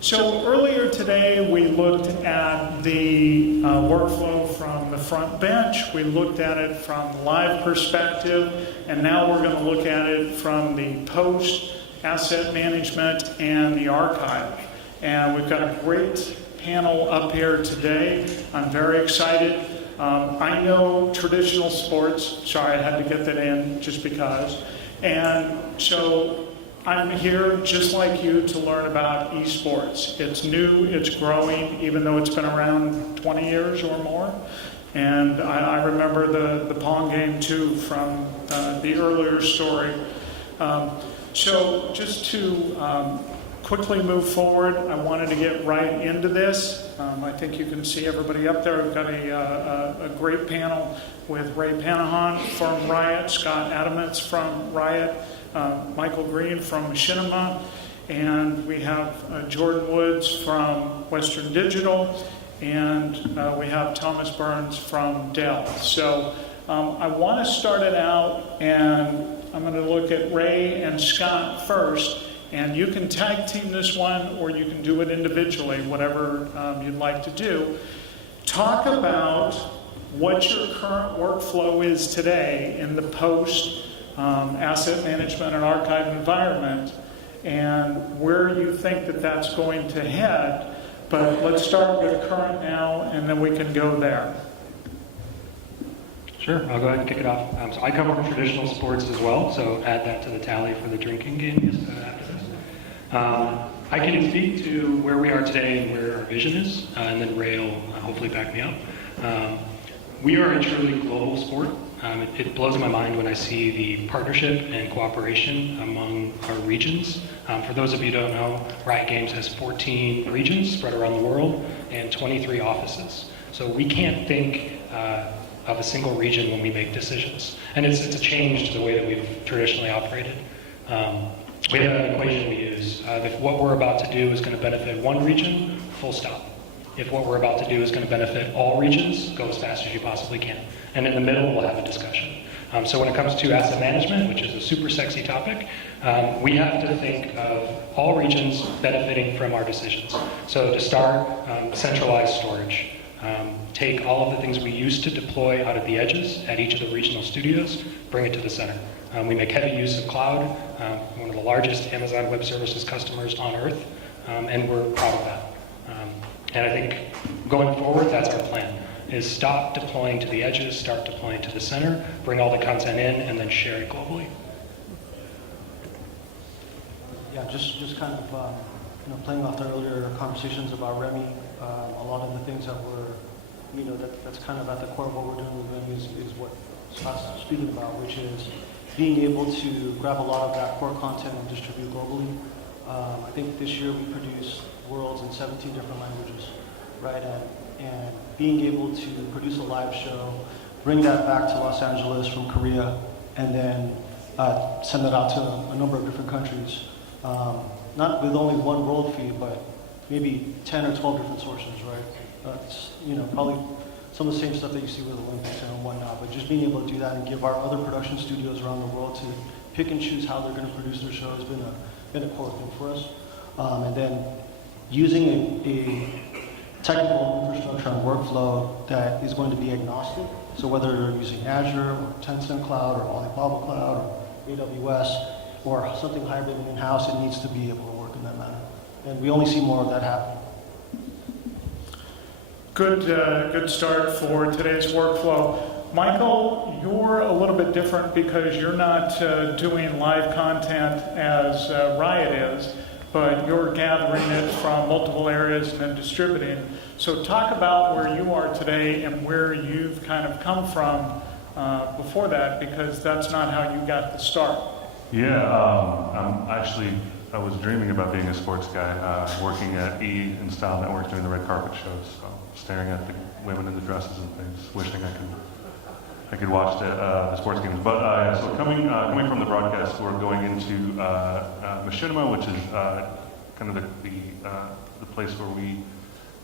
So earlier today we looked at the workflow from the front bench, we looked at it from the live perspective, and now we're going to look at it from the post, asset management, and the archive. And we've got a great panel up here today. I'm very excited. I know traditional sports, sorry I had to get that in just because, and so I'm here just like you to learn about esports. It's new, it's growing, even though it's been around 20 years or more. And I remember the Pong game too from the earlier story. So just to quickly move forward, I wanted to get right into this. I think you can see everybody up there. We've got a great panel with Ray Panahon from Riot, Scott Adametz from Riot, Michael Green from Machinima, and we have Jordan Woods from Western Digital, and we have Thomas Burns from Dell. So I want to start it out, and I'm going to look at Ray and Scott first, and you can tag team this one or you can do it individually, whatever you'd like to do. Talk about what your current workflow is today in the post asset management and archive environment, and where you think that that's going to head. But let's start with current now, and then we can go there. Sure, I'll go ahead and kick it off. So I come from traditional sports as well, so add that to the tally for the drinking games after this. I can speak to where we are today and where our vision is, and then Ray will hopefully back me up. We are a truly global sport. It blows my mind when I see the partnership and cooperation among our regions. For those of you who don't know, Riot Games has 14 regions spread around the world and 23 offices. So we can't think of a single region when we make decisions. And it's a change to the way that we've traditionally operated. We have an equation we use. If what we're about to do is going to benefit one region, full stop. If what we're about to do is going to benefit all regions, go as fast as you possibly can. And in the middle, we'll have a discussion. So when it comes to asset management, which is a super sexy topic, we have to think of all regions benefiting from our decisions. So to start, centralized storage. Take all of the things we used to deploy out at the edges at each of the regional studios, bring it to the center. We make heavy use of cloud, one of the largest Amazon Web Services customers on earth, and we're proud of that. And I think going forward, that's our plan, is stop deploying to the edges, start deploying to the center, bring all the content in, and then share it globally. Yeah, just kind of playing off the earlier conversations about Remy, a lot of the things that we're, that's kind of at the core of what we're doing with Remy is what Scott's speaking about, which is being able to grab a lot of that core content and distribute globally. I think this year we produced worlds in 17 different languages, right? And being able to produce a live show, bring that back to Los Angeles from Korea, and then send it out to a number of different countries. Not with only one world feed, but maybe 10 or 12 different sources, right? It's, probably some of the same stuff that you see with Olympics and whatnot, but just being able to do that and give our other production studios around the world to pick and choose how they're going to produce their show has been a core thing for us. And then using a technical infrastructure and workflow that is going to be agnostic. So whether you're using Azure or Tencent Cloud or Alibaba Cloud or AWS or something hybrid in-house, it needs to be able to work in that manner. And we only see more of that happen. Good start for today's workflow. Michael, you're a little bit different because you're not doing live content as Riot is, but you're gathering it from multiple areas and then distributing. So talk about where you are today and where you've kind of come from before that, because that's not how you got the start. Yeah, I was dreaming about being a sports guy, working at E and Style Network doing the red carpet shows, so staring at the women in the dresses and things, wishing I could watch the sports games. But so coming from the broadcast, we're going into Machinima, which is kind of the place where we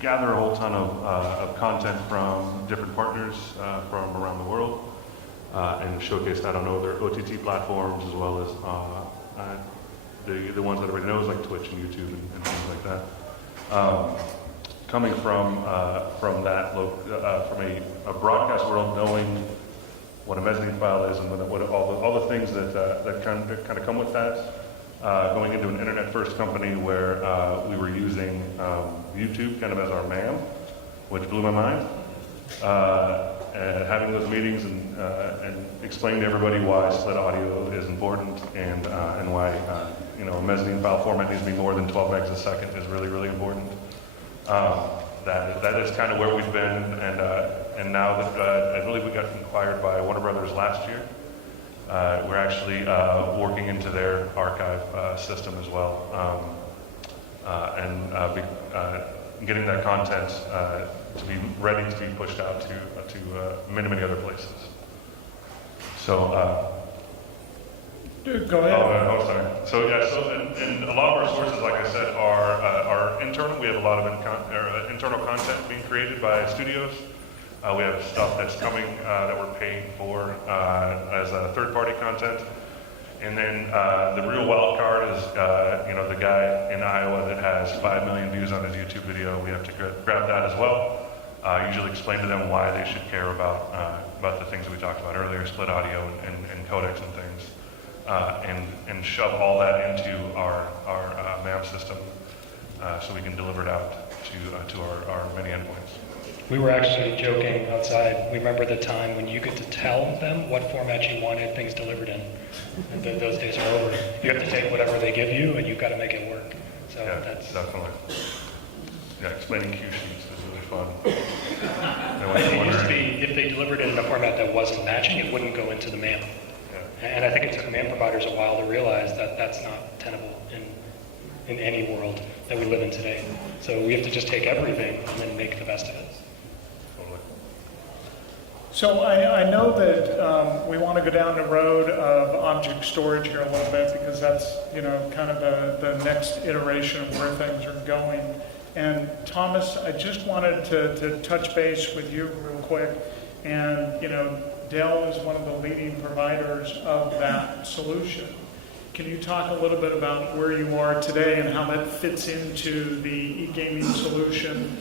gather a whole ton of content from different partners from around the world and showcase that on other OTT platforms, as well as the ones that everybody knows, like Twitch and YouTube and things like that. Coming from that from a broadcast world, knowing what a mezzanine file is and what all the things that kind of come with that. Going into an internet-first company where we were using YouTube kind of as our MAM, which blew my mind. And having those meetings and explaining to everybody why split audio is important and why a mezzanine file format needs to be more than 12 megs a second is really, really important. That is kind of where we've been, and now that I believe we got acquired by Warner Brothers last year. We're actually working into their archive system as well, and getting that content to be ready to be pushed out to many other places. So. Go ahead. Sorry. So and a lot of our sources, like I said, are internal. We have a lot of internal content being created by studios. We have stuff that's coming that we're paying for as third-party content. And then the real wild card is, the guy in Iowa that has 5 million views on his YouTube video. We have to grab that as well. Usually explain to them why they should care about the things that we talked about earlier, split audio and codecs and things, and shove all that into our MAM system so we can deliver it out to our many endpoints. We were actually joking outside. We remember the time when you get to tell them what format you wanted things delivered in. And those days are over. You have to take whatever they give you, and you've got to make it work. So Yeah, that's definitely. Yeah, explaining cue sheets is really fun. It used to be, if they delivered it in a format that wasn't matching, it wouldn't go into the MAM. Yeah. And I think it took MAM providers a while to realize that that's not tenable in any world that we live in today. So we have to just take everything and then make the best of it. Totally. So I know that we want to go down the road of object storage here a little bit because that's, kind of the next iteration of where things are going. And Thomas, I just wanted to touch base with you real quick. And, Dell is one of the leading providers of that solution. Can you talk a little bit about where you are today and how that fits into the e-gaming solution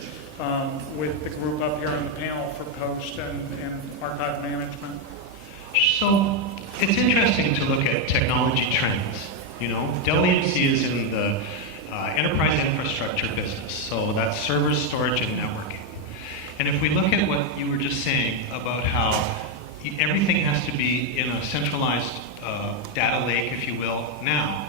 with the group up here on the panel for post and archive management? So it's interesting to look at technology trends. Dell EMC is in the enterprise infrastructure business, so that's servers, storage, and networking. And if we look at what you were just saying about how everything has to be in a centralized data lake, if you will, now,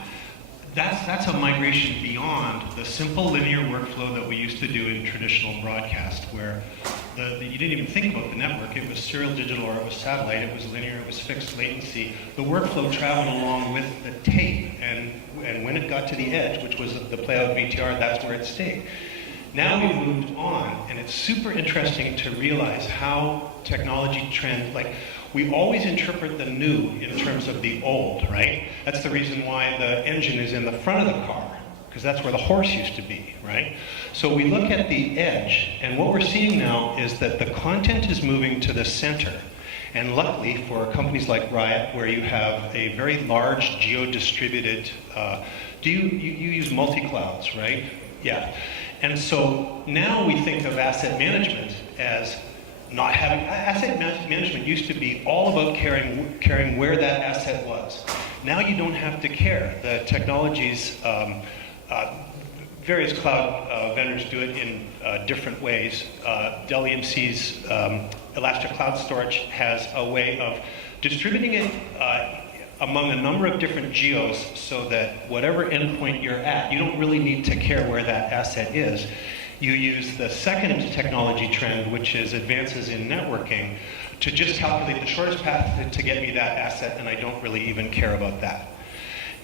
that's a migration beyond the simple linear workflow that we used to do in traditional broadcast, where you didn't even think about the network. It was serial digital or it was satellite, it was linear, it was fixed latency. The workflow traveled along with the tape, and when it got to the edge, which was the playout VTR, that's where it stayed. Now we've moved on, and it's super interesting to realize how technology trends, we always interpret the new in terms of the old, right? That's the reason why the engine is in the front of the car, because that's where the horse used to be, right? So we look at the edge, and what we're seeing now is that the content is moving to the center. And luckily for companies like Riot, where you have a very large geo-distributed, you use multi-clouds, right? Yeah. And so now we think of asset management as not having, asset management used to be all about caring where that asset was. Now you don't have to care. The technologies, various cloud vendors do it in different ways. Dell EMC's Elastic Cloud Storage has a way of distributing it among a number of different geos so that whatever endpoint you're at, you don't really need to care where that asset is. You use the second technology trend, which is advances in networking, to just calculate the shortest path to get me that asset, and I don't really even care about that.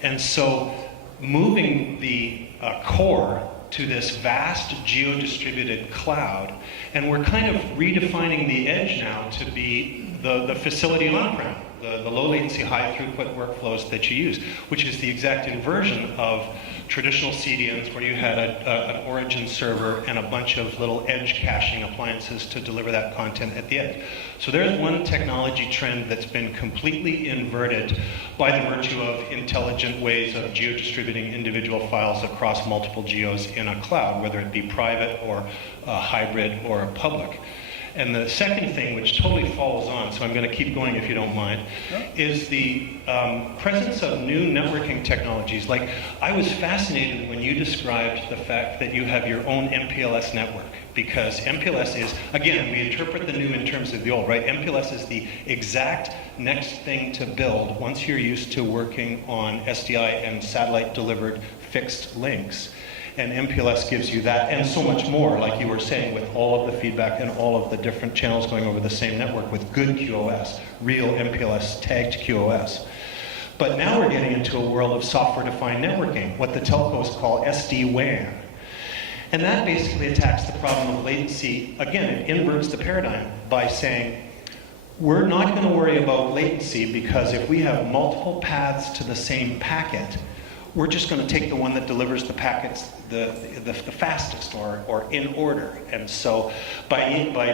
And so moving the core to this vast geo-distributed cloud, and we're kind of redefining the edge now to be the facility on-prem, the low latency, high throughput workflows that you use, which is the exact inversion of traditional CDNs where you had an origin server and a bunch of little edge caching appliances to deliver that content at the edge. So there's one technology trend that's been completely inverted by the virtue of intelligent ways of geo-distributing individual files across multiple geos in a cloud, whether it be private or hybrid or public. And the second thing, which totally follows on, so I'm going to keep going if you don't mind, is the presence of new networking technologies. Like, I was fascinated when you described the fact that you have your own MPLS network, because MPLS is, again, we interpret the new in terms of the old, right? MPLS is the exact next thing to build once you're used to working on SDI and satellite-delivered fixed links. And MPLS gives you that and so much more, like you were saying, with all of the feedback and all of the different channels going over the same network with good QoS, real MPLS tagged QoS. But now we're getting into a world of software-defined networking, what the telcos call SD-WAN. And that basically attacks the problem of latency. Again, it inverts the paradigm by saying, we're not going to worry about latency because if we have multiple paths to the same packet, we're just going to take the one that delivers the packets the fastest or in order. And so by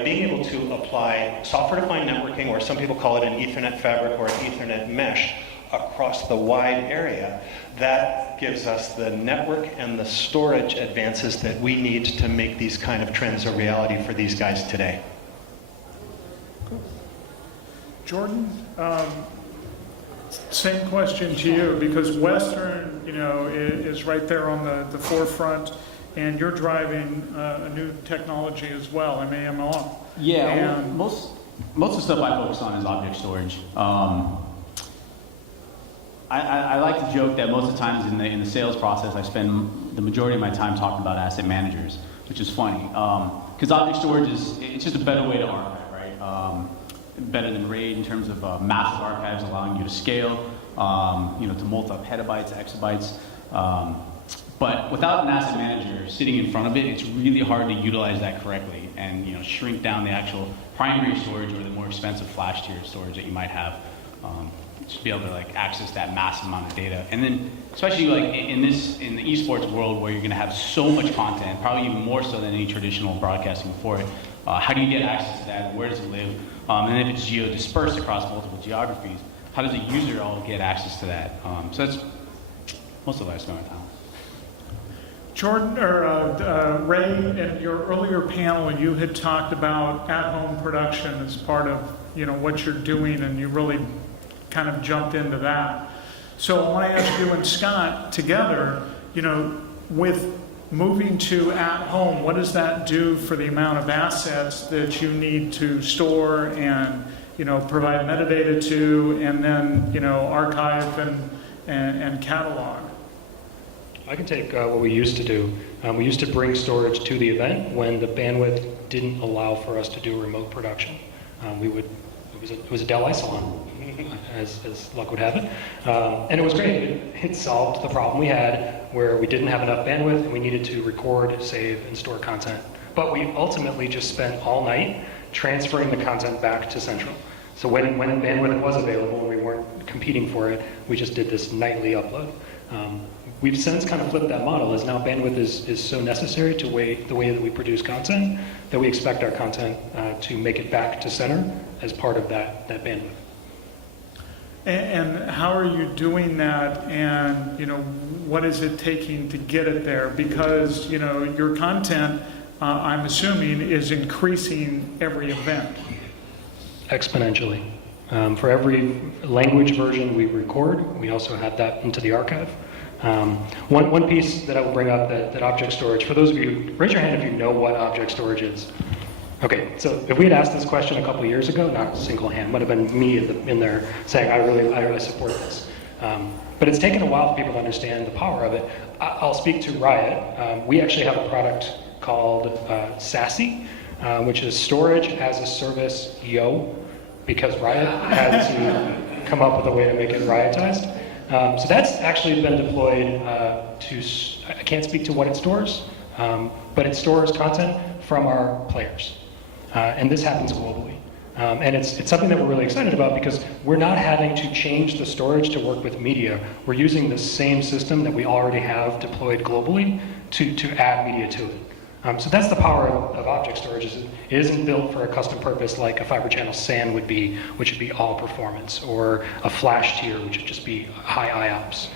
being able to apply software-defined networking, or some people call it an Ethernet fabric or an Ethernet mesh, across the wide area, that gives us the network and the storage advances that we need to make these kind of trends a reality for these guys today. Jordan, same question to you, because Western, is right there on the forefront, and you're driving a new technology as well, MAML. Yeah, and most of the stuff I focus on is object storage. I like to joke that most of the times in the sales process, I spend the majority of my time talking about asset managers, which is funny, because object storage it's just a better way to archive, right? Better than RAID in terms of massive archives, allowing you to scale, to multi-petabytes, exabytes. But without an asset manager sitting in front of it, it's really hard to utilize that correctly and shrink down the actual primary storage or the more expensive flash tier storage that you might have. Just be able to access that massive amount of data. And then especially in the esports world where you're going to have so much content, probably even more so than any traditional broadcasting before it, how do you get access to that? Where does it live? And if it's geo-dispersed across multiple geographies, how does a user all get access to that? So that's most of what I spend my time on. Jordan, or Ray, in your earlier panel, you had talked about at-home production as part of what you're doing, and you really kind of jumped into that. So I want to ask you and Scott together, with moving to at-home, what does that do for the amount of assets that you need to store and provide metadata to, and then archive and catalog? I can take what we used to do. We used to bring storage to the event when the bandwidth didn't allow for us to do remote production. It was a Dell Isilon, as luck would have it. And it was great. It solved the problem we had where we didn't have enough bandwidth and we needed to record, save, and store content. But we ultimately just spent all night transferring the content back to Central. So when bandwidth was available and we weren't competing for it, we just did this nightly upload. We've since kind of flipped that model, as now bandwidth is so necessary to the way that we produce content that we expect our content to make it back to center as part of that bandwidth. And how are you doing that, and what is it taking to get it there? Because your content, I'm assuming, is increasing every event. Exponentially. For every language version we record, we also have that into the archive. One piece that I will bring up that object storage, for those of you, raise your hand if you know what object storage is. Okay, so if we had asked this question a couple of years ago, not a single hand, would have been me in there saying, I really support this. But it's taken a while for people to understand the power of it. I'll speak to Riot. We actually have a product called SASE, which is Storage as a Service because Riot had to come up with a way to make it Riotized. So that's actually been deployed I can't speak to what it stores, but it stores content from our players. And this happens globally. And it's something that we're really excited about because we're not having to change the storage to work with media. We're using the same system that we already have deployed globally to add media to it. So that's the power of object storage. It isn't built for a custom purpose like a fiber channel SAN would be, which would be all performance, or a flash tier, which would just be high IOPS.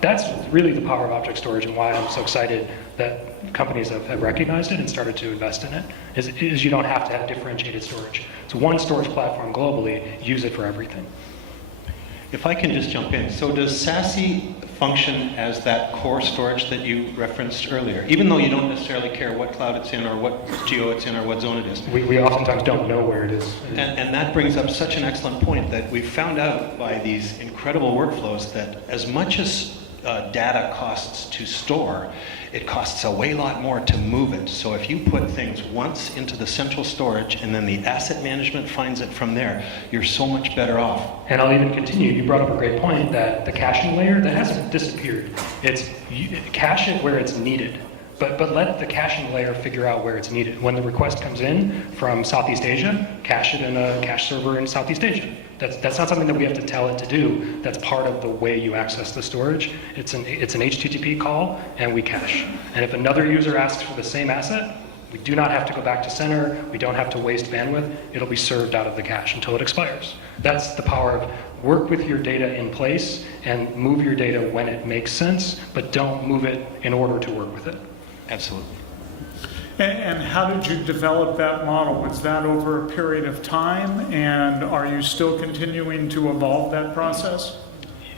That's really the power of object storage and why I'm so excited that companies have recognized it and started to invest in it, is you don't have to have differentiated storage. It's one storage platform globally, use it for everything. If I can just jump in. So does SASE function as that core storage that you referenced earlier, even though you don't necessarily care what cloud it's in or what geo it's in or what zone it is? We oftentimes don't know where it is. And that brings up such an excellent point that we found out by these incredible workflows that as much as data costs to store, it costs a way lot more to move it. So if you put things once into the central storage and then the asset management finds it from there, you're so much better off. And I'll even continue. You brought up a great point that the caching layer, that hasn't disappeared. Cache it where it's needed, but let the caching layer figure out where it's needed. When the request comes in from Southeast Asia, cache it in a cache server in Southeast Asia. That's not something that we have to tell it to do. That's part of the way you access the storage. It's an HTTP call, and we cache. And if another user asks for the same asset, we do not have to go back to center. We don't have to waste bandwidth. It'll be served out of the cache until it expires. That's the power of work with your data in place and move your data when it makes sense, but don't move it in order to work with it. Absolutely. And how did you develop that model? Was that over a period of time, and are you still continuing to evolve that process?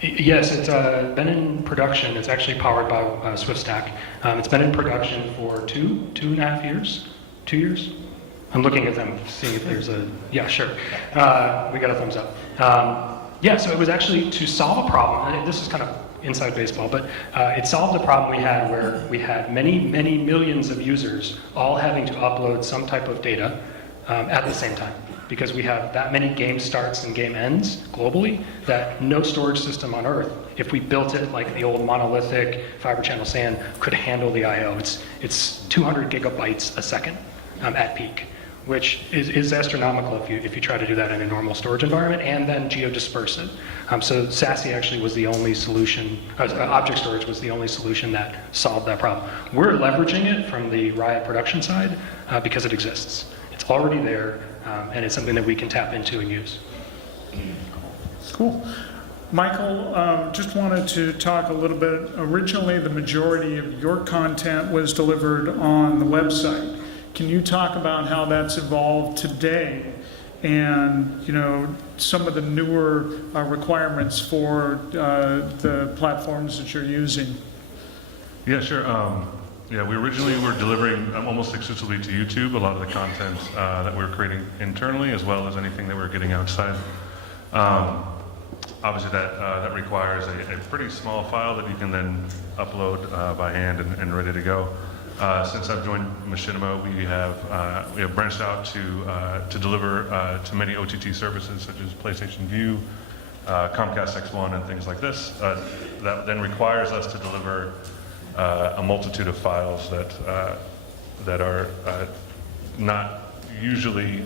Yes, it's been in production. It's actually powered by SwiftStack. It's been in production for two and a half years. 2 years? I'm looking at them, seeing if there's a, yeah, sure. We got a thumbs up. Yeah, so it was actually to solve a problem, and this is kind of inside baseball, but it solved a problem we had where we had many millions of users all having to upload some type of data at the same time, because we have that many game starts and game ends globally that no storage system on Earth, if we built it like the old monolithic fiber channel SAN, could handle the I/O. It's 200 gigabytes a second at peak, which is astronomical if you try to do that in a normal storage environment and then geo-disperse it. So SASE actually was the only solution, object storage was the only solution that solved that problem. We're leveraging it from the Riot production side because it exists. It's already there, and it's something that we can tap into and use. Cool. Michael, just wanted to talk a little bit. Originally, the majority of your content was delivered on the website. Can you talk about how that's evolved today and, some of the newer requirements for the platforms that you're using? Yeah, sure. Yeah, we originally were delivering almost exclusively to YouTube a lot of the content that we were creating internally, as well as anything that we were getting outside. Obviously, that requires a pretty small file that you can then upload by hand and ready to go. Since I've joined Machinima, we have branched out to deliver to many OTT services such as PlayStation Vue, Comcast X1, and things like this. That then requires us to deliver a multitude of files that are not usually,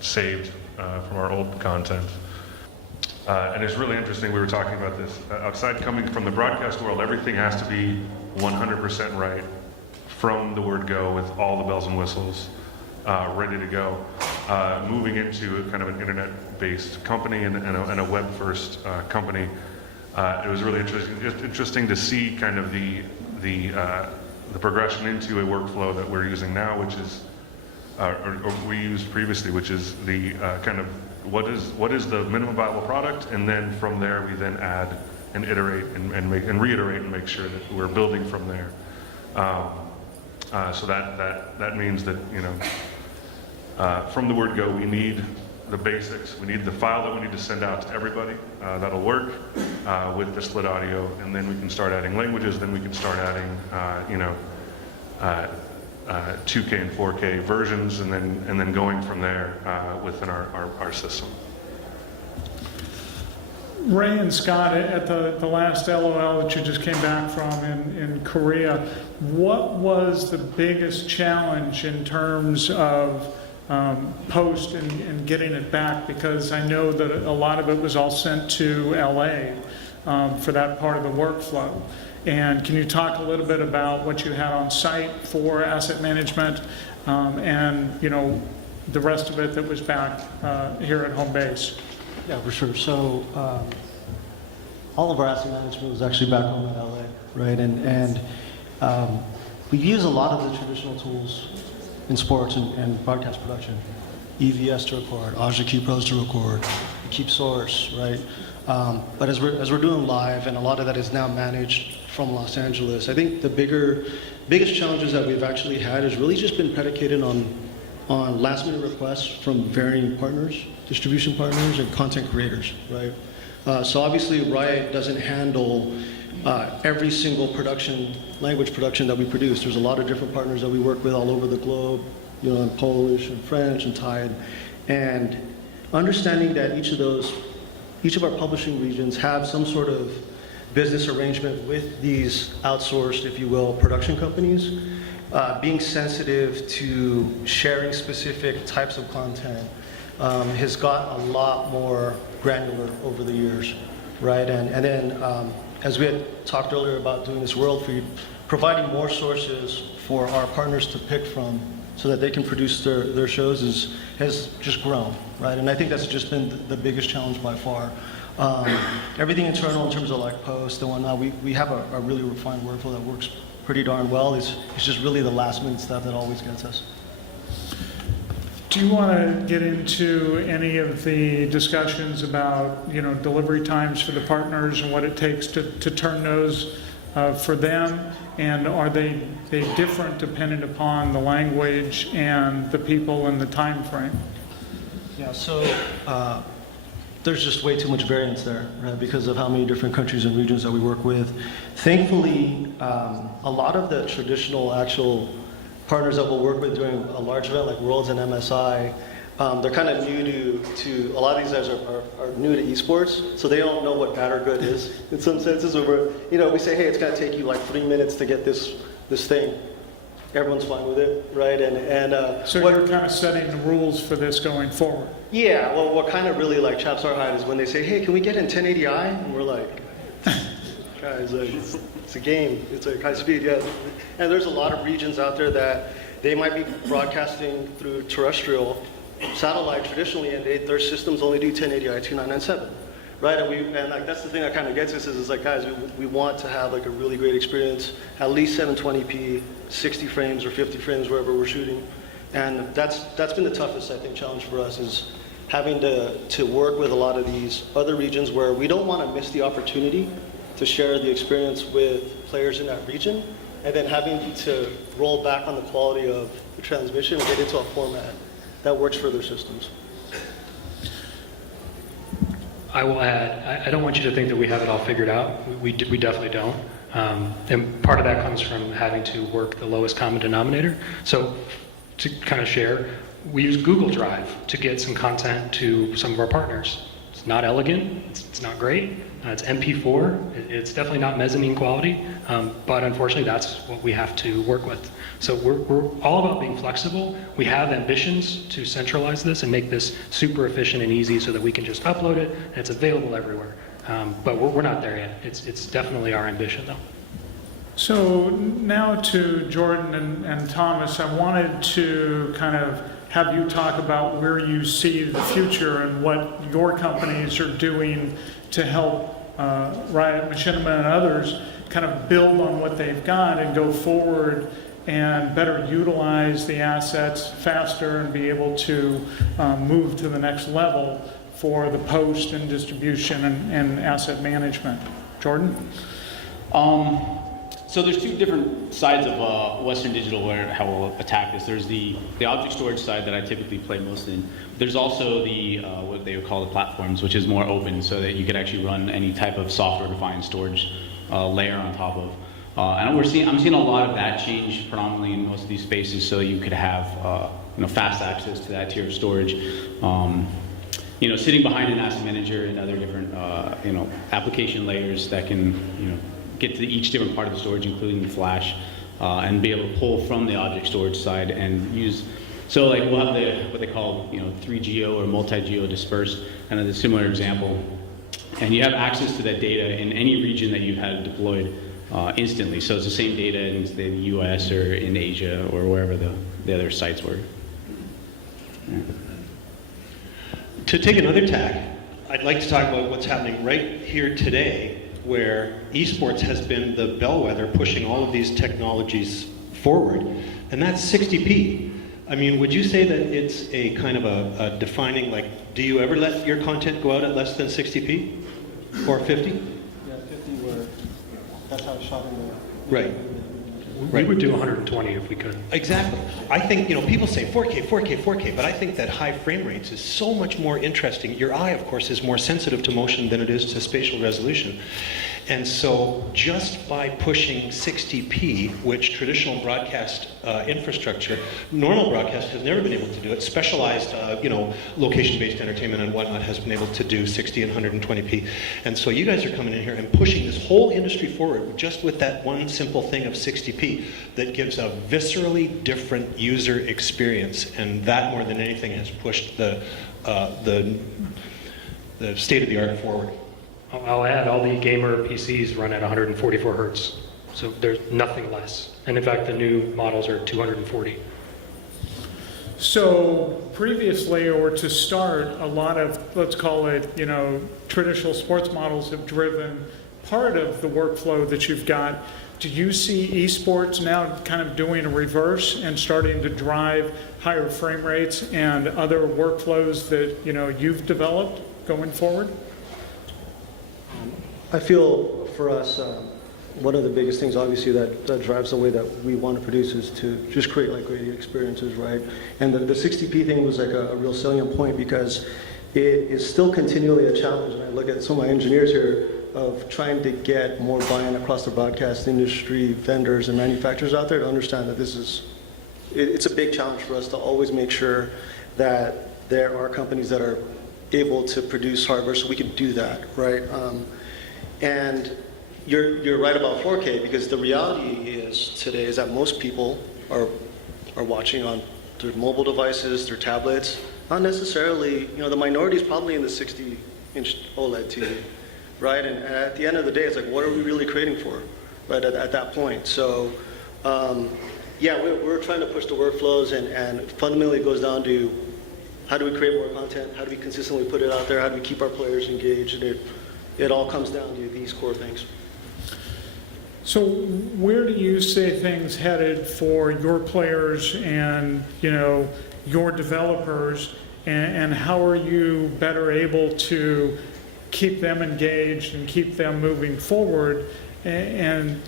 saved from our old content. And it's really interesting. We were talking about this outside. Coming from the broadcast world, everything has to be 100% right from the word go, with all the bells and whistles ready to go. Moving into a kind of an internet-based company and a web-first company, it was really interesting to see kind of the progression into a workflow that we're using now, which is or we used previously, which is the kind of what is the minimum viable product, and then from there we then add and iterate and reiterate and make sure that we're building from there. So that means that from the word go, we need the basics. We need the file that we need to send out to everybody. That'll work with the split audio, and then we can start adding languages. Then we can start adding 2K and 4K versions, and then going from there within our system. Ray and Scott, at the last LOL that you just came back from in Korea, what was the biggest challenge in terms of post and getting it back, because I know that a lot of it was all sent to LA for that part of the workflow. And can you talk a little bit about what you had on site for asset management and the rest of it that was back here at home base? Yeah, for sure. So all of our asset management was actually back home in LA, right? And we use a lot of the traditional tools in sports and broadcast production. EVS to record, Aja Pros to record, Keep Source, right? But as we're doing live, and a lot of that is now managed from Los Angeles, I think the biggest challenges that we've actually had has really just been predicated on last minute requests from varying partners, distribution partners and content creators, right? So obviously Riot doesn't handle every single language production that we produce. There's a lot of different partners that we work with all over the globe, in Polish and French and Thai, and understanding that each of our publishing regions have some sort of business arrangement with these outsourced, if you will, production companies, being sensitive to sharing specific types of content has got a lot more granular over the years, right? And then, as we had talked earlier about doing this world feed, providing more sources for our partners to pick from so that they can produce their shows has just grown, right? And I think that's just been the biggest challenge by far. Everything internal in terms of like post and whatnot, we have a really refined workflow that works pretty darn well. It's just really the last minute stuff that always gets us. Do you want to get into any of the discussions about, delivery times for the partners and what it takes to turn those for them? And are they different dependent upon the language and the people and the time frame? Yeah, so there's just way too much variance there, right, because of how many different countries and regions that we work with. Thankfully, a lot of the traditional actual partners that we'll work with during a large event like Worlds and MSI, they're kind of new to a lot of these guys are new to esports, so they don't know what bad or good is in some senses. Where we say, hey, it's going to take you like 3 minutes to get this thing. Everyone's fine with it, right? So you're kind of setting the rules for this going forward. Yeah. Well, what kind of really like chaps our hide is when they say, hey, can we get in 1080i? And we're like, guys, it's a game. It's like high speed, yeah. And there's a lot of regions out there that they might be broadcasting through terrestrial satellite traditionally, and their systems only do 1080i 2997, right? And like that's the thing that kind of gets us is like, guys, we want to have like a really great experience, at least 720p, 60 frames or 50 frames wherever we're shooting, and that's been the toughest I think challenge for us is having to work with a lot of these other regions where we don't want to miss the opportunity to share the experience with players in that region, and then having to roll back on the quality of the transmission and get into a format that works for their systems. I will add, I don't want you to think that we have it all figured out. We definitely don't. And part of that comes from having to work the lowest common denominator. So to kind of share, we use Google Drive to get some content to some of our partners. It's not elegant, it's not great, it's MP4, it's definitely not mezzanine quality, but unfortunately that's what we have to work with. So we're all about being flexible. We have ambitions to centralize this and make this super efficient and easy so that we can just upload it and it's available everywhere. But we're not there yet. It's definitely our ambition though. So now to Jordan and Thomas, I wanted to kind of have you talk about where you see the future and what your companies are doing to help Riot, Machinima, and others kind of build on what they've got and go forward and better utilize the assets faster and be able to move to the next level for the post and distribution and asset management. Jordan? So there's two different sides of Western Digital where how we'll attack this. There's the object storage side that I typically play most in. There's also the what they would call the platforms, which is more open, so that you could actually run any type of software-defined storage layer on top of. And I'm seeing a lot of that change predominantly in most of these spaces, so you could have fast access to that tier of storage. Sitting behind an asset manager and other different application layers that can get to each different part of the storage, including the flash, and be able to pull from the object storage side and use So like we'll have what they call 3GO or multi-geo dispersed, kind of the similar example, and you have access to that data in any region that you've had deployed instantly. So it's the same data in the U.S. or in Asia or wherever the other sites were. Yeah. To take another tack, I'd like to talk about what's happening right here today, where esports has been the bellwether pushing all of these technologies forward, and that's 60p. I mean, would you say that it's a kind of a defining, like, do you ever let your content go out at less than 60p? Or 50? Yeah, 50 were, that's how it's shot in the... Right. We would do 120 if we could. Exactly. I think, people say 4K, 4K, 4K, but I think that high frame rates is so much more interesting. Your eye, of course, is more sensitive to motion than it is to spatial resolution. And so just by pushing 60p, which traditional broadcast infrastructure, normal broadcast has never been able to do it, specialized, location-based entertainment and whatnot has been able to do 60 and 120p. And so you guys are coming in here and pushing this whole industry forward just with that one simple thing of 60p that gives a viscerally different user experience. And that, more than anything, has pushed the state-of-the-art forward. I'll add, all the gamer PCs run at 144 hertz, so there's nothing less. And in fact, the new models are 240. So previously, or to start, a lot of, let's call it, traditional sports models have driven part of the workflow that you've got. Do you see esports now kind of doing a reverse and starting to drive higher frame rates and other workflows that you've developed going forward? I feel for us, one of the biggest things, obviously, that drives the way that we want to produce is to just create like great experiences, right? And the 60p thing was like a real salient point because it is still continually a challenge. And I look at some of my engineers here of trying to get more buy-in across the broadcast industry, vendors and manufacturers out there to understand that it's a big challenge for us to always make sure that there are companies that are able to produce hardware so we can do that, right? And you're right about 4K because the reality is today is that most people are watching on their mobile devices, their tablets, not necessarily, the minority is probably in the 60-inch OLED TV, right? And at the end of the day, it's like, what are we really creating for, right, at that point? So, yeah, we're trying to push the workflows and fundamentally it goes down to how do we create more content? How do we consistently put it out there? How do we keep our players engaged? And it all comes down to these core things. So where do you see things headed for your players and your developers, and how are you better able to keep them engaged and keep them moving forward, and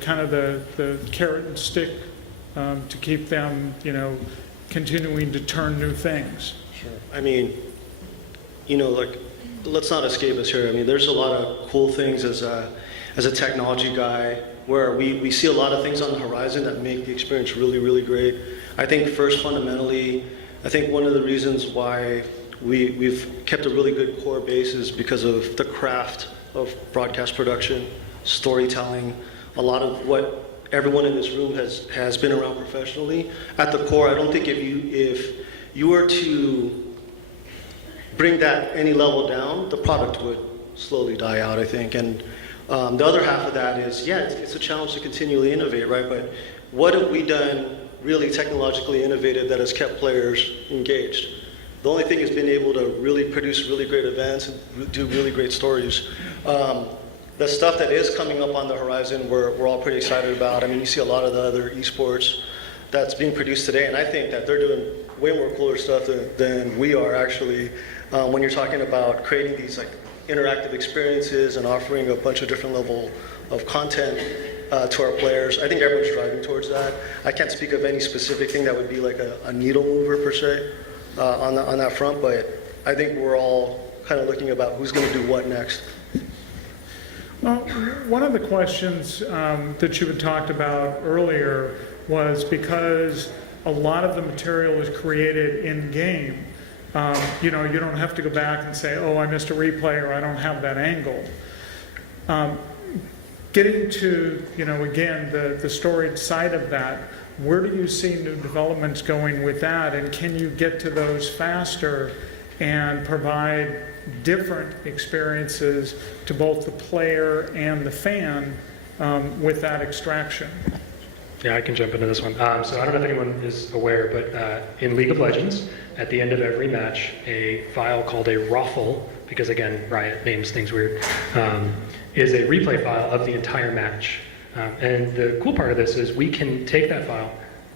kind of the carrot and stick to keep them continuing to turn new things? Sure. I mean, like, let's not escape us here. I mean, there's a lot of cool things as a technology guy where we see a lot of things on the horizon that make the experience really, really great. I think first, fundamentally, I think one of the reasons why we've kept a really good core base is because of the craft of broadcast production, storytelling, a lot of what everyone in this room has been around professionally. At the core, I don't think if you were to bring that any level down, the product would slowly die out, I think. And the other half of that is, yeah, it's a challenge to continually innovate, right? But what have we done really technologically innovative that has kept players engaged? The only thing has been able to really produce really great events and do really great stories. The stuff that is coming up on the horizon, we're all pretty excited about. I mean, you see a lot of the other esports that's being produced today, and I think that they're doing way more cooler stuff than we are actually. When you're talking about creating these like interactive experiences and offering a bunch of different level of content to our players, I think everyone's driving towards that. I can't speak of any specific thing that would be like a needle mover per se on that front, but I think we're all kind of looking about who's going to do what next. Well, one of the questions that you had talked about earlier was because a lot of the material is created in-game, you don't have to go back and say, oh, I missed a replay or I don't have that angle. Getting to, again, the storage side of that, Where do you see new developments going with that, and can you get to those faster and provide different experiences to both the player and the fan with that extraction? Yeah, I can jump into this one. So I don't know if anyone is aware, but in League of Legends, at the end of every match, a file called a ruffle, because again, Riot names things weird, is a replay file of the entire match. And the cool part of this is we can take that file,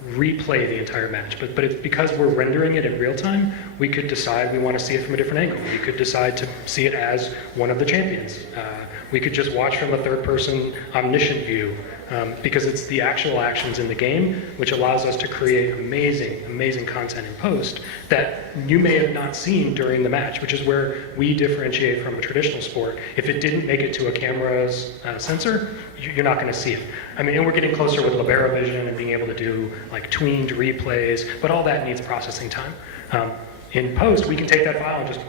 replay the entire match, but it's because we're rendering it in real time, we could decide we want to see it from a different angle. We could decide to see it as one of the champions. We could just watch from a third-person omniscient view because it's the actual actions in the game, which allows us to create amazing, amazing content in post that you may have not seen during the match, which is where we differentiate from a traditional sport. If it didn't make it to a camera's sensor, you're not going to see it. I mean, and we're getting closer with Libero Vision and being able to do like tweened replays, but all that needs processing time. In post, we can take that file and just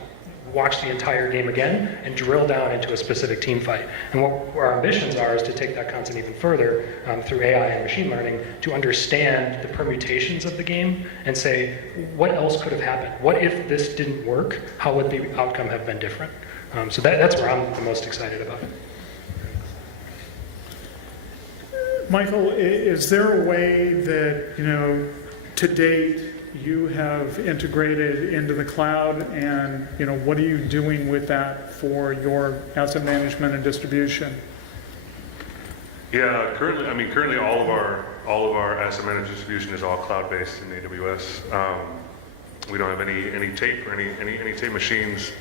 watch the entire game again and drill down into a specific team fight. And what our ambitions are is to take that content even further through AI and machine learning to understand the permutations of the game and say, what else could have happened? What if this didn't work? How would the outcome have been different? So that's where I'm the most excited about it. Michael, is there a way that, to date, you have integrated into the cloud, and what are you doing with that for your asset management and distribution? Yeah, currently all of our asset management distribution is all cloud-based in AWS. We don't have any tape or any tape machines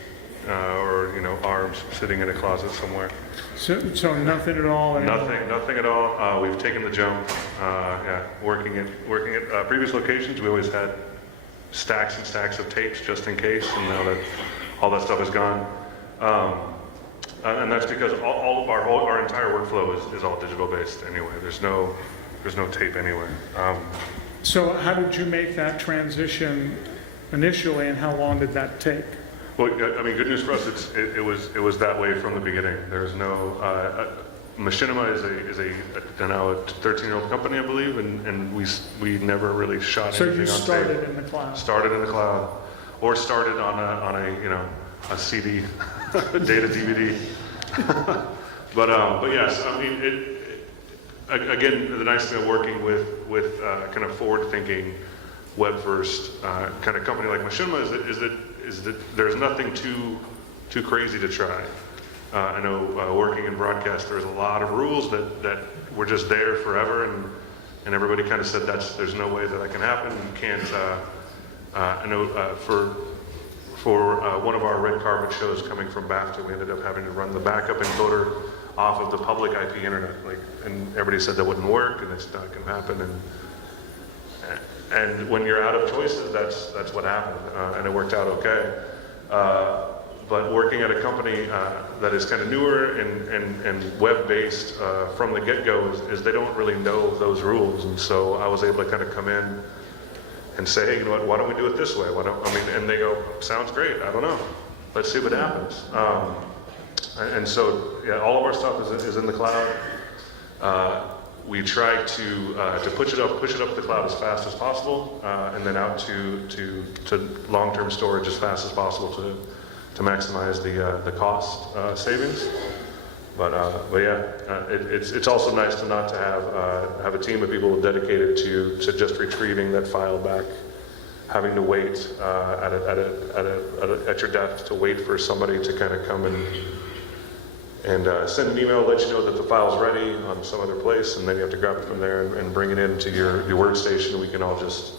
or arms sitting in a closet somewhere. So nothing at all. Nothing at all. We've taken the jump. Working at previous locations, we always had stacks and stacks of tapes just in case, and now that all that stuff is gone, and that's because all of our entire workflow is all digital based anyway. There's no tape anywhere. So how did you make that transition initially, and how long did that take? Well, good news for us. It was that way from the beginning. There's no. Machinima is a now a 13-year-old company, I believe, and we never really shot anything on tape. So you started in the cloud. Started in the cloud, or started on a CD, data DVD. but yes, again, the nice thing of working with kind of forward-thinking, web-first kind of company like Machinima is that there's nothing too crazy to try. I know working in broadcast, there's a lot of rules that were just there forever, and everybody kind of said there's no way that can happen. You can't. I know for one of our red carpet shows coming from BAFTA, we ended up having to run the backup encoder off of the public IP internet, and everybody said that wouldn't work, and it's not going to happen. And when you're out of choices, that's what happened, and it worked out okay. But working at a company that is kind of newer and web-based from the get-go is they don't really know those rules, and so I was able to kind of come in and say, hey, you know what? Why don't we do it this way? And they go, sounds great. I don't know. Let's see what happens. And so, yeah, all of our stuff is in the cloud. We try to push it up the cloud as fast as possible, and then out to long-term storage as fast as possible to maximize the cost savings. But yeah, it's also nice to not to have a team of people dedicated to just retrieving that file back, having to wait at your desk to wait for somebody to kind of come and send an email, let you know that the file's ready on some other place, and then you have to grab it from there and bring it into your workstation. We can all just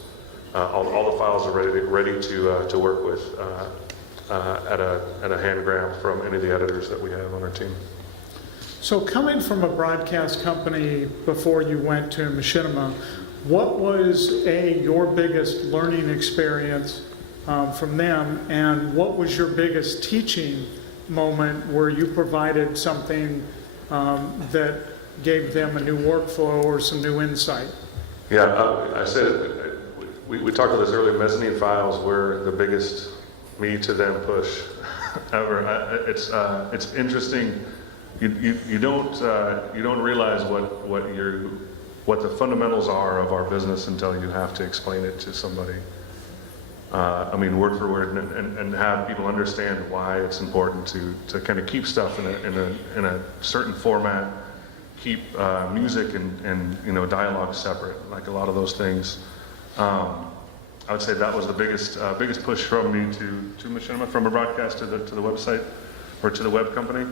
all the files are ready to work with at a hand grab from any of the editors that we have on our team. So coming from a broadcast company before you went to Machinima, what was your biggest learning experience from them, and what was your biggest teaching moment where you provided something that gave them a new workflow or some new insight? Yeah, I said, we talked about this earlier, mezzanine files were the biggest me to them push ever. It's interesting. You don't realize what what the fundamentals are of our business until you have to explain it to somebody. I mean, word for word, and have people understand why it's important to kind of keep stuff in a certain format, keep music and you know, dialogue separate, like a lot of those things. I would say that was the biggest push from me to Machinima, from a broadcast to the website or to the web company.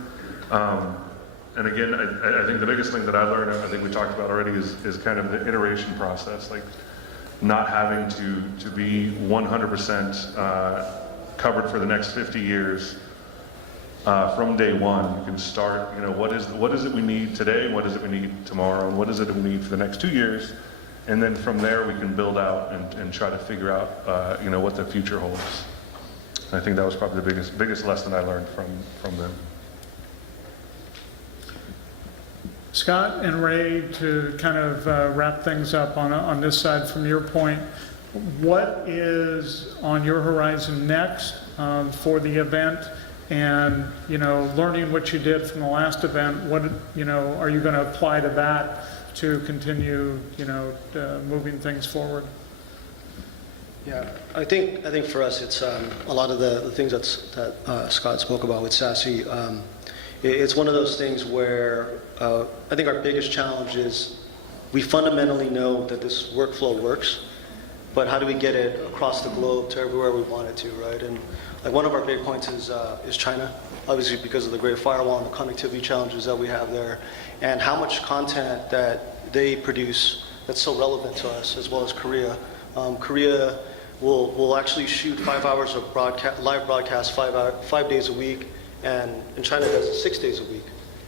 And again, I think the biggest thing that I learned, I think we talked about already, is kind of the iteration process, like not having to be 100% covered for the next 50 years from day one. You can start, you know, what is it we need today, what is it we need tomorrow, and what is it we need for the next 2 years, and then from there we can build out and try to figure out, you know, what the future holds. And I think that was probably the biggest lesson I learned from them. Scott and Ray, to kind of wrap things up on this side from your point, what is on your horizon next for the event? And, you know, learning what you did from the last event, what, you know, are you going to apply to that to continue, you know, moving things forward? Yeah, I think for us, it's a lot of the things that Scott spoke about with SASE. It's one of those things where I think our biggest challenge is we fundamentally know that this workflow works, but how do we get it across the globe to everywhere we want it to, right? And like one of our big points is China, obviously because of the Great Firewall and the connectivity challenges that we have there, and how much content that they produce that's so relevant to us, as well as Korea. Korea will actually shoot 5 hours of live broadcast 5 days a week, and China does it 6 days a week.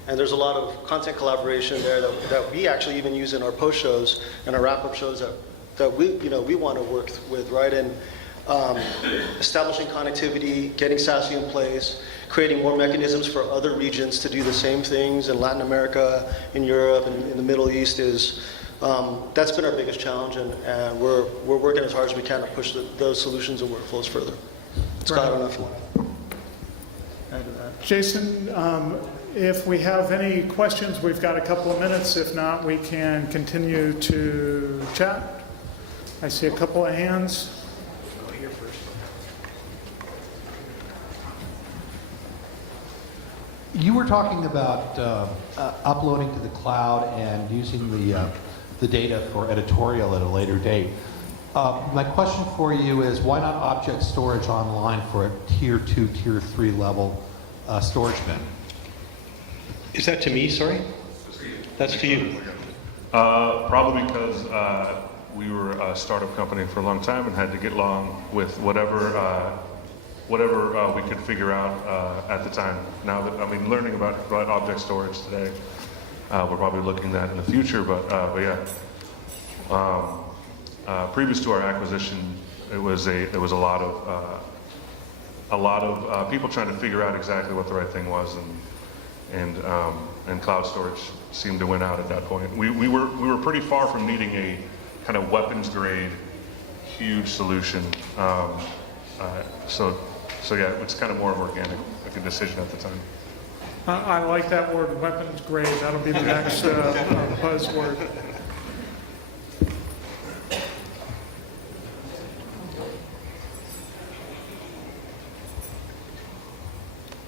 And there's a lot of content collaboration there that we actually even use in our post shows and our wrap-up shows that we want to work with, right? And establishing connectivity, getting SASE in place, creating more mechanisms for other regions to do the same things in Latin America, in Europe, and in the Middle East is, that's been our biggest challenge, and we're working as hard as we can to push those solutions and workflows further. Scott, I don't know if you want to add to that. Jason, if we have any questions, we've got a couple of minutes. If not, we can continue to chat. I see a couple of hands. Go here first. You were talking about uploading to the cloud and using the data for editorial at a later date. My question for you is, why not object storage online for a tier 2, tier 3 level storage bin? Is that to me, sorry? That's to you. Probably because we were a startup company for a long time and had to get along with whatever we could figure out at the time. Now that, I mean, learning about object storage today, we're probably looking at in the future, but yeah. Previous to our acquisition, there was a lot of people trying to figure out exactly what the right thing was, and cloud storage seemed to win out at that point. We were pretty far from needing a kind of weapons grade, huge solution. So yeah, it's kind of more of organic, like a decision at the time. I like that word, weapons grade. That'll be the next buzzword.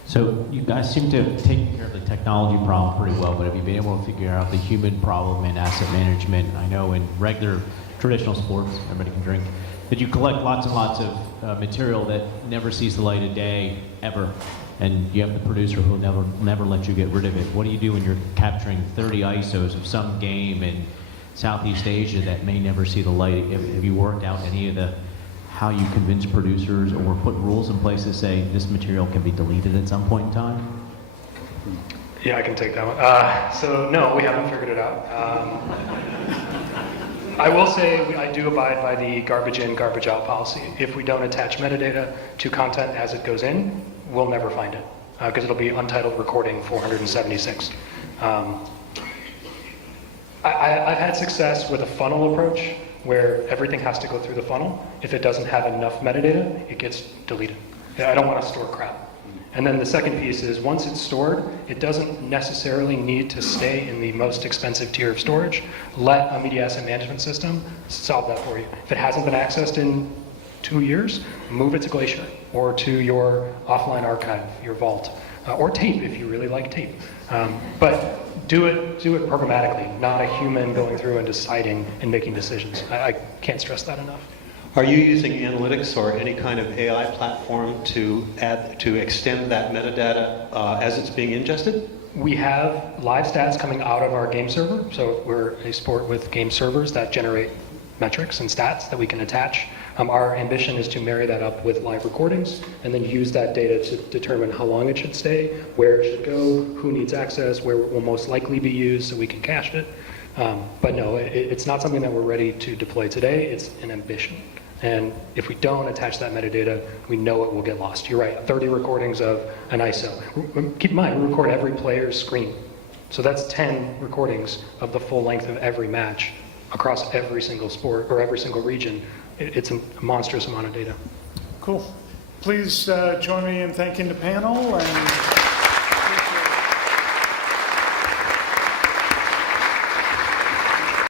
So you guys seem to have taken care of the technology problem pretty well, but have you been able to figure out the human problem in asset management? I know in regular traditional sports, everybody can drink, that you collect lots and lots of material that never sees the light of day, ever. And you have the producer who will never let you get rid of it. What do you do when you're capturing 30 ISOs of some game in Southeast Asia that may never see the light? Have you worked out any of how you convince producers or put rules in place to say this material can be deleted at some point in time? Yeah, I can take that one. So no, we haven't figured it out. I will say I do abide by the garbage in, garbage out policy. If we don't attach metadata to content as it goes in, we'll never find it because it'll be untitled recording 476. I've had success with a funnel approach where everything has to go through the funnel. If it doesn't have enough metadata, it gets deleted. I don't want to store crap. And then the second piece is once it's stored, it doesn't necessarily need to stay in the most expensive tier of storage. Let a media asset management system solve that for you. If it hasn't been accessed in 2 years, move it to Glacier or to your offline archive, your vault, or tape if you really like tape. But do it programmatically, not a human going through and deciding and making decisions. I can't stress that enough. Are you using analytics or any kind of AI platform to extend that metadata as it's being ingested? We have live stats coming out of our game server. So we're a sport with game servers that generate metrics and stats that we can attach. Our ambition is to marry that up with live recordings and then use that data to determine how long it should stay, where it should go, who needs access, where it will most likely be used so we can cache it. But no, it's not something that we're ready to deploy today. It's an ambition. And if we don't attach that metadata, we know it will get lost. You're right, 30 recordings of an ISO. Keep in mind, we record every player's screen. So that's 10 recordings of the full length of every match across every single sport or every single region. It's a monstrous amount of data. Cool. Please join me in thanking the panel and